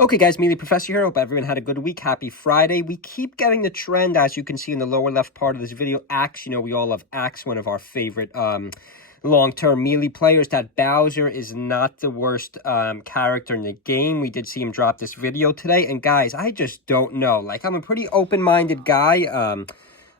Okay, guys, Melee Professor here. Hope everyone had a good week. Happy Friday. We keep getting the trend, as you can see in the lower left part of this video. Axe, we all love Axe, one of our favorite long-term Melee players. That Bowser is not the worst character in the game. We did see him drop this video today. And guys, I just don't know. Like, I'm a pretty open-minded guy.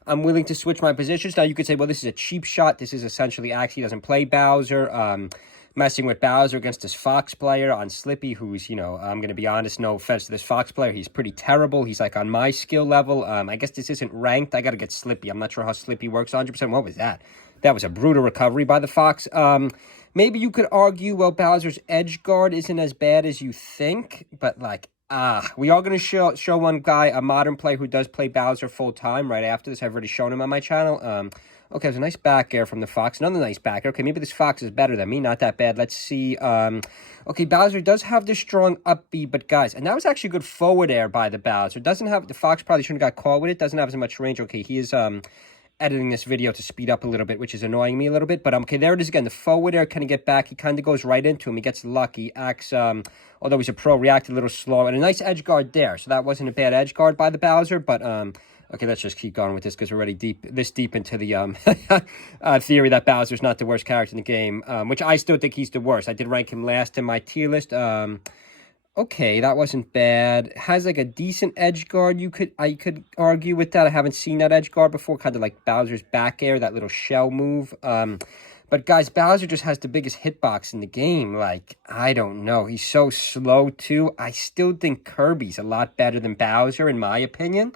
I'm willing to switch my positions. Now, you could say, well, this is a cheap shot. This is essentially Axe. He doesn't play Bowser. Messing with Bowser against this Fox player on Slippy, who's, I'm going to be honest, no offense to this Fox player, he's pretty terrible. He's, like, on my skill level. I guess this isn't ranked. I got to get Slippy. I'm not sure how Slippy works 100%. What was that? That was a brutal recovery by the Fox. Maybe you could argue, well, Bowser's edge guard isn't as bad as you think, but, like, we are going to show one guy, a modern player who does play Bowser full-time right after this. I've already shown him on my channel. Okay, there's a nice back air from the Fox. Another nice back air. Okay, maybe this Fox is better than me. Not that bad. Let's see. Okay, Bowser does have this strong up B, but guys, and that was actually good forward air by the Bowser. Doesn't have, the Fox probably shouldn't have got caught with it. Doesn't have as much range. Okay, he is editing this video to speed up a little bit, which is annoying me a little bit. But okay, there it is again. The forward air kind of get back. He kind of goes right into him. He gets lucky. Axe, although he's a pro, reacted a little slow. And a nice edge guard there. So that wasn't a bad edge guard by the Bowser, but okay, let's just keep going with this because we're already this deep into the theory that Bowser's not the worst character in the game, which I still think he's the worst. I did rank him last in my tier list. Okay, that wasn't bad. Has like a decent edge guard. I could argue with that. I haven't seen that edge guard before. Kind of like Bowser's back air, that little shell move. But guys, Bowser just has the biggest hitbox in the game. Like, I don't know. He's so slow too. I still think Kirby's a lot better than Bowser in my opinion.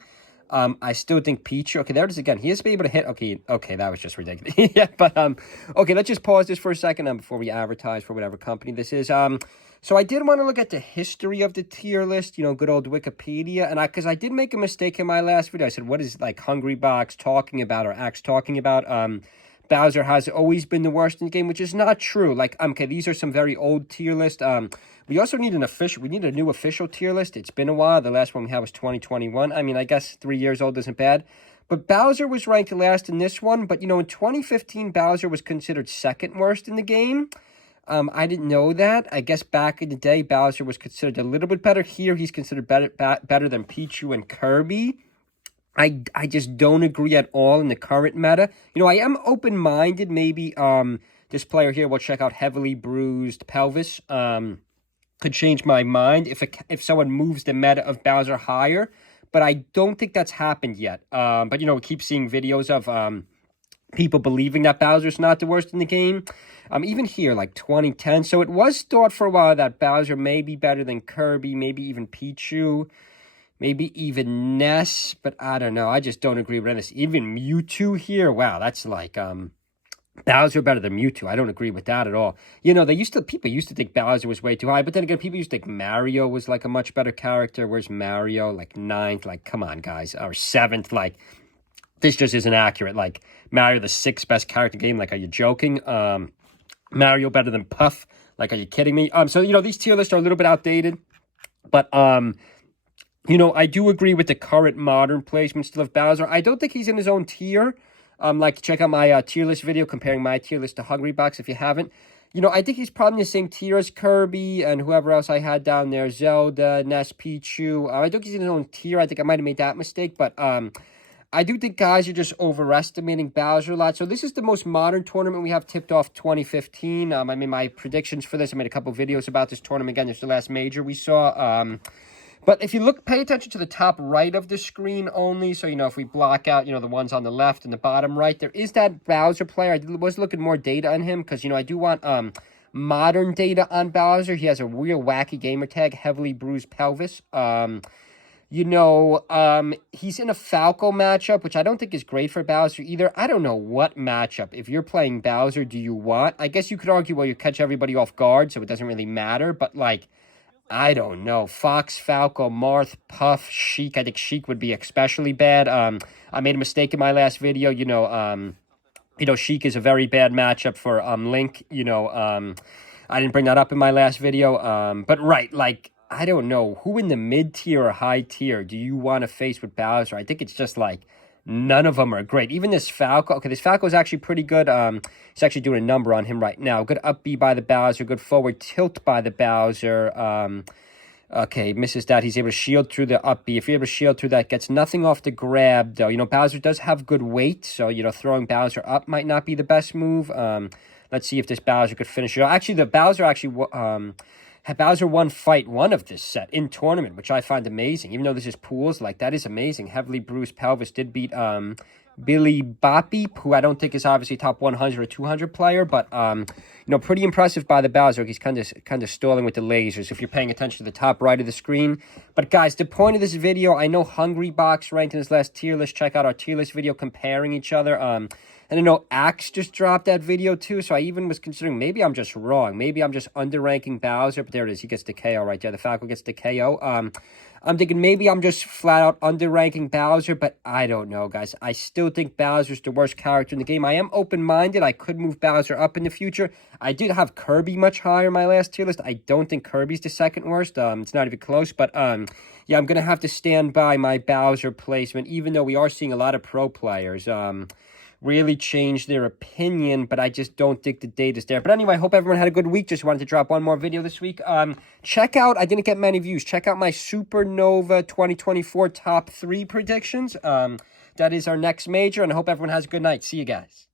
I still think Pichu, okay, there it is again. He has to be able to hit, okay, that was just ridiculous. Yeah, but, okay, let's just pause this for a second before we advertise for whatever company this is. So I did want to look at the history of the tier list, good old Wikipedia, and because I did make a mistake in my last video. I said, what is, like, Hungrybox talking about or Axe talking about? Bowser has always been the worst in the game, which is not true. Like, okay, these are some very old tier list. We also need we need a new official tier list. It's been a while. The last one we had was 2021. I mean, I guess 3 years old isn't bad. But Bowser was ranked last in this one. But, in 2015, Bowser was considered second worst in the game. I didn't know that. I guess back in the day, Bowser was considered a little bit better. Here, he's considered better than Pichu and Kirby. I just don't agree at all in the current meta. I am open-minded. Maybe this player here, we'll check out Heavily Bruised Pelvis. Could change my mind if someone moves the meta of Bowser higher, but I don't think that's happened yet. But we keep seeing videos of people believing that Bowser's not the worst in the game. Even here, like 2010. So it was thought for a while that Bowser may be better than Kirby, maybe even Pichu, maybe even Ness, but I don't know. I just don't agree with this. Even Mewtwo here, wow, that's like Bowser better than Mewtwo. I don't agree with that at all. People used to think Bowser was way too high, but then again, people used to think Mario was like a much better character. Where's Mario? Like 9th? Like, come on, guys. Or 7th? Like, this just isn't accurate. Like, Mario, the 6th best character in the game. Like, are you joking? Mario better than Puff? Like, are you kidding me? So, these tier lists are a little bit outdated, but, I do agree with the current modern placement still of Bowser. I don't think he's in his own tier. Check out my tier list video comparing my tier list to Hungrybox if you haven't. I think he's probably in the same tier as Kirby and whoever else I had down there. Zelda, Ness, Pichu. I think he's in his own tier. I think I might have made that mistake. But I do think guys are just overestimating Bowser a lot. So this is the most modern tournament we have tipped off 2015. I made my predictions for this. I made a couple videos about this tournament. Again, it's the last major we saw. But if you pay attention to the top right of the screen only, so, if we block out, the ones on the left and the bottom right, there is that Bowser player. I was looking more data on him because, I do want modern data on Bowser. He has a real wacky gamer tag, Heavily Bruised Pelvis. He's in a Falco matchup, which I don't think is great for Bowser either. I don't know what matchup, if you're playing Bowser, do you want? I guess you could argue, well, you catch everybody off guard, so it doesn't really matter, but, like, I don't know. Fox, Falco, Marth, Puff, Sheik. I think Sheik would be especially bad. I made a mistake in my last video. Sheik is a very bad matchup for Link. I didn't bring that up in my last video. But right, like, I don't know. Who in the mid-tier or high tier do you want to face with Bowser? I think it's just like none of them are great. Even this Falco. Okay, this Falco is actually pretty good. He's actually doing a number on him right now. Good up B by the Bowser. Good forward tilt by the Bowser. Okay, misses that. He's able to shield through the up B. If you're able to shield through that, gets nothing off the grab, though. You know, Bowser does have good weight, so, you know, throwing Bowser up might not be the best move. Let's see if this Bowser could finish it. Actually, the Bowser Bowser won fight 1 of this set in tournament, which I find amazing. Even though this is pools, like, that is amazing. Heavily bruised pelvis did beat Billy Boppy, who I don't think is obviously top 100 or 200 player, but you know, pretty impressive by the Bowser. He's kind of stalling with the lasers if you're paying attention to the top right of the screen. But guys, the point of this video, I know Hungry Box ranked in his last tier list. Check out our tier list video comparing each other. And I know Axe just dropped that video too, so I even was considering maybe I'm just wrong. Maybe I'm just under-ranking Bowser, but there it is. He gets the KO right there. The Falco gets the KO. I'm thinking maybe I'm just flat out under-ranking Bowser, but I don't know, guys. I still think Bowser's the worst character in the game. I am open-minded. I could move Bowser up in the future. I did have Kirby much higher in my last tier list. I don't think Kirby's the second worst. It's not even close, but yeah, I'm going to have to stand by my Bowser placement, even though we are seeing a lot of pro players really change their opinion, but I just don't think the data's there. But anyway, I hope everyone had a good week. Just wanted to drop one more video this week. Check out, I didn't get many views. Check out my Supernova 2024 top 3 predictions. That is our next major, and I hope everyone has a good night. See you guys.